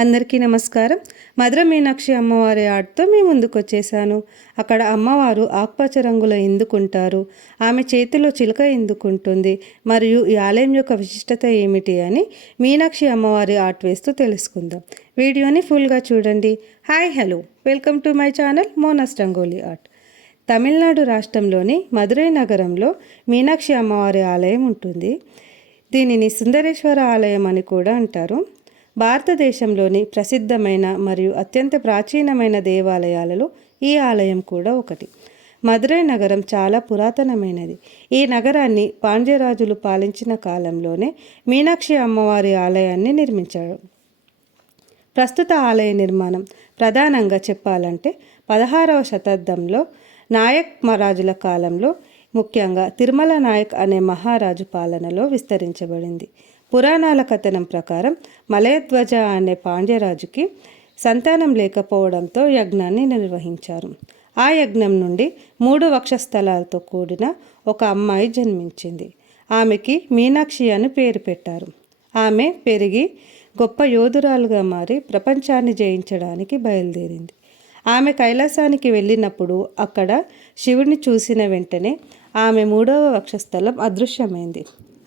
అందరికీ నమస్కారం. మధుర మీనాక్షి అమ్మవారి ఆర్ట్తో మీ ముందుకు వచ్చేసాను. అక్కడ అమ్మవారు ఆకుపచ్చ రంగులో ఎందుకుంటారు, ఆమె చేతిలో చిలుక ఎందుకుంటుంది, మరియు ఈ ఆలయం యొక్క విశిష్టత ఏమిటి అని మీనాక్షి అమ్మవారి ఆర్ట్ వేస్తూ తెలుసుకుందాం. వీడియోని ఫుల్గా చూడండి. Hi hello, welcome to my channel Mona's rangoli art. Tamil Nadu రాష్ట్రంలోని మదురై నగరంలో మీనాక్షి అమ్మవారి ఆలయం ఉంటుంది. దీనిని సుందరేశ్వర ఆలయం అని కూడా అంటారు. భారతదేశంలోని ప్రసిద్ధమైన మరియు అత్యంత ప్రాచీనమైన దేవాలయాలలో ఈ ఆలయం కూడా ఒకటి. మదురై నగరం చాలా పురాతనమైనది. ఈ నగరాన్ని పాండ్యరాజులు పాలించిన కాలంలోనే మీనాక్షి అమ్మవారి ఆలయాన్ని నిర్మించారు. ప్రస్తుత ఆలయ నిర్మాణం ప్రధానంగా చెప్పాలంటే 16వ శతాబ్దంలో నాయక్ మహారాజుల కాలంలో, ముఖ్యంగా తిరుమల నాయక్ అనే మహారాజు పాలనలో విస్తరించబడింది. పురాణాల కథనం ప్రకారం మలయధ్వజ అనే పాండ్యరాజుకి సంతానం లేకపోవడంతో యజ్ఞాన్ని నిర్వహించారు. ఆ యజ్ఞం నుండి 3 వక్షస్థలాలతో కూడిన ఒక అమ్మాయి జన్మించింది. ఆమెకి మీనాక్షి అని పేరు పెట్టారు. ఆమె పెరిగి గొప్ప యోధురాలుగా మారి ప్రపంచాన్ని జయించడానికి బయలుదేరింది. ఆమె కైలాసానికి వెళ్ళినప్పుడు అక్కడ శివుడిని చూసిన వెంటనే ఆమె 3వ వక్షస్థలం అదృశ్యమైంది.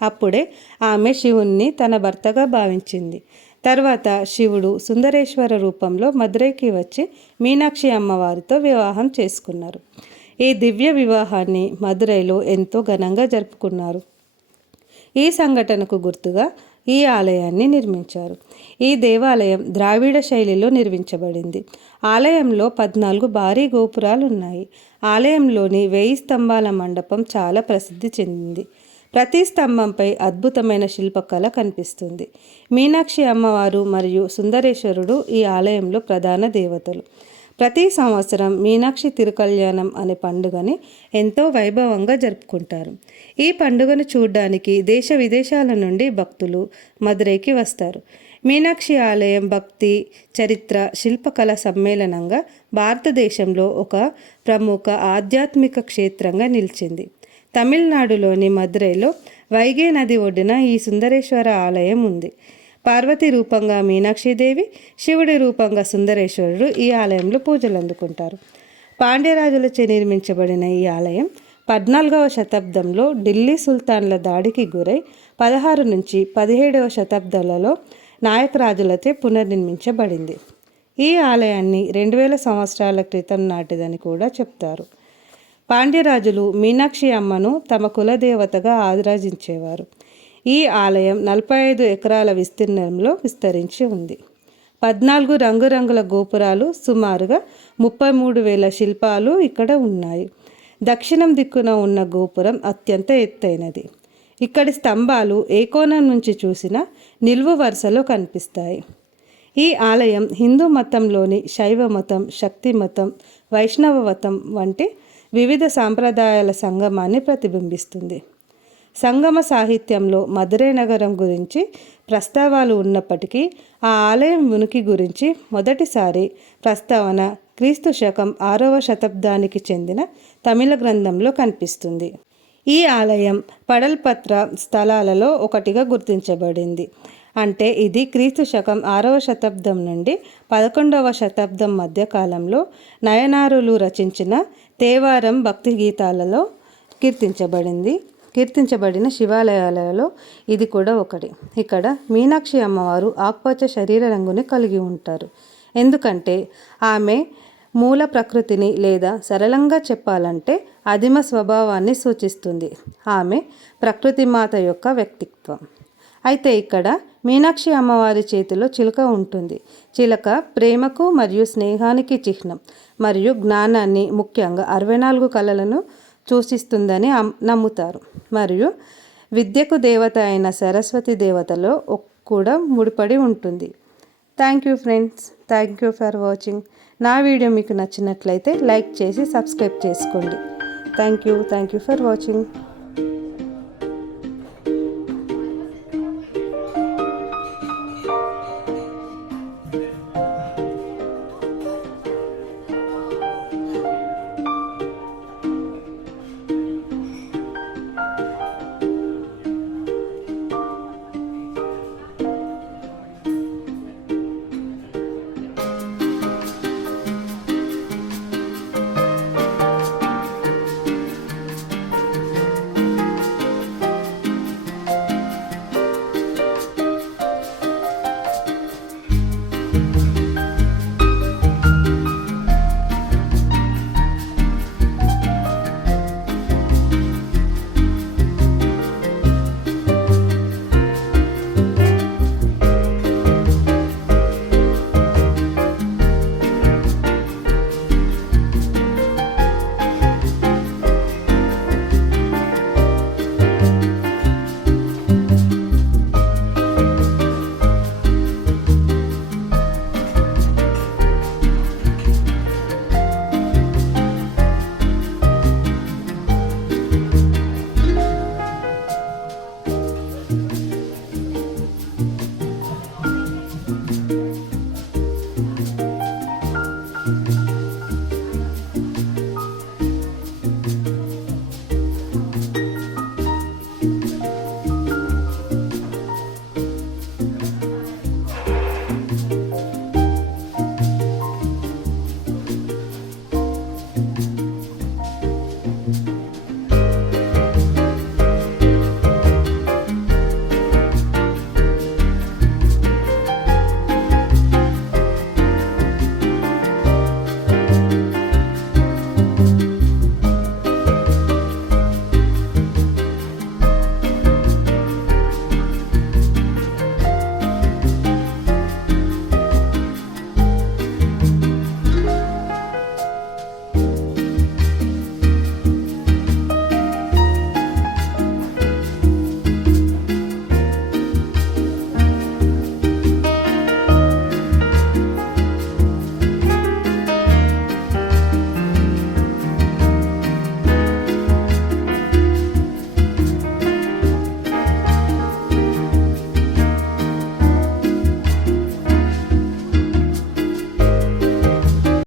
అప్పుడే ఆమె శివుణ్ణి తన భర్తగా భావించింది. తర్వాత శివుడు సుందరేశ్వర రూపంలో మదురైకి వచ్చి మీనాక్షి అమ్మవారితో వివాహం చేసుకున్నారు. ఈ దివ్య వివాహాన్ని మదురైలో ఎంతో ఘనంగా జరుపుకున్నారు. ఈ సంఘటనకు గుర్తుగా ఈ ఆలయాన్ని నిర్మించారు. ఈ దేవాలయం ద్రావిడ శైలిలో నిర్మించబడింది. ఆలయంలో 14 భారీ గోపురాలు ఉన్నాయి. ఆలయంలోని 1000 స్తంభాల మండపం చాలా ప్రసిద్ధి చెందింది. ప్రతి స్తంభంపై అద్భుతమైన శిల్పకళ కనిపిస్తుంది. మీనాక్షి అమ్మవారు మరియు సుందరేశ్వరుడు ఈ ఆలయంలో ప్రధాన దేవతలు. ప్రతి సంవత్సరం మీనాక్షి తిరుకల్యాణం అనే పండుగని ఎంతో వైభవంగా జరుపుకుంటారు. ఈ పండుగను చూడడానికి దేశ విదేశాల నుండి భక్తులు మదురైకి వస్తారు. మీనాక్షి ఆలయం భక్తి, చరిత్ర, శిల్పకళ సమ్మేళనంగా భారతదేశంలో ఒక ప్రముఖ ఆధ్యాత్మిక క్షేత్రంగా నిలిచింది. తమిళనాడులోని మదురైలో వైగే నది ఒడ్డున ఈ సుందరేశ్వర ఆలయం ఉంది. పార్వతి రూపంగా మీనాక్షిదేవి, శివుడి రూపంగా సుందరేశ్వరుడు ఈ ఆలయంలో పూజలు అందుకుంటారు. పాండ్యరాజులచే నిర్మించబడిన ఈ ఆలయం 14వ శతాబ్దంలో ఢిల్లీ సుల్తాన్ల దాడికి గురై 16 నుంచి 17వ శతాబ్దాలలో నాయక్ రాజులచే పునర్నిర్మించబడింది. ఈ ఆలయాన్ని 2000 సంవత్సరాల క్రితం నాటిదని కూడా చెప్తారు. పాండ్యరాజులు మీనాక్షి అమ్మను తమ కులదేవతగా ఆరాధించేవారు. ఈ ఆలయం 45 ఎకరాల విస్తీర్ణంలో విస్తరించి ఉంది. 14 రంగురంగుల గోపురాలు, సుమారుగా 33,000 శిల్పాలు ఇక్కడ ఉన్నాయి. దక్షిణం దిక్కున ఉన్న గోపురం అత్యంత ఎత్తైనది. ఇక్కడి స్తంభాలు ఏ కోణం నుంచి చూసినా నిలువు వరుసలో కనిపిస్తాయి. ఈ ఆలయం హిందూ మతంలోని శైవ మతం, శక్తి మతం, వైష్ణవ మతం వంటి వివిధ సాంప్రదాయాల సంగమాన్ని ప్రతిబింబిస్తుంది. సంగమ సాహిత్యంలో మదురై నగరం గురించి ప్రస్తావాలు ఉన్నప్పటికీ ఆ ఆలయం ఉనికి గురించి మొదటిసారి ప్రస్తావన క్రీస్తు శకం 6వ శతాబ్దానికి చెందిన తమిళ గ్రంథంలో కనిపిస్తుంది. ఈ ఆలయం పడల్పత్ర స్థలాలలో ఒకటిగా గుర్తించబడింది. అంటే ఇది క్రీస్తు శకం 6వ శతాబ్దం నుండి 11వ శతాబ్దం మధ్య కాలంలో నయనారులు రచించిన తేవారం భక్తి గీతాలలో కీర్తించబడిన శివాలయాలలో ఇది కూడా ఒకటి. ఇక్కడ మీనాక్షి అమ్మవారు ఆకుపచ్చ శరీర రంగుని కలిగి ఉంటారు. ఎందుకంటే ఆమె మూల ప్రకృతిని, లేదా సరళంగా చెప్పాలంటే ఆదిమ స్వభావాన్ని సూచిస్తుంది. ఆమె ప్రకృతి మాత యొక్క వ్యక్తిత్వం. అయితే ఇక్కడ మీనాక్షి అమ్మవారి చేతిలో చిలుక ఉంటుంది. చిలుక ప్రేమకు మరియు స్నేహానికి చిహ్నం మరియు జ్ఞానాన్ని, ముఖ్యంగా 64 కళలను సూచిస్తుందని నమ్ముతారు. మరియు విద్యకు దేవత అయిన సరస్వతి దేవతలో కూడా ముడిపడి ఉంటుంది. Thank you friends, thank you for watching. నా వీడియో మీకు నచ్చినట్లయితే లైక్ చేసి సబ్స్క్రైబ్ చేసుకోండి. Thank you for watching.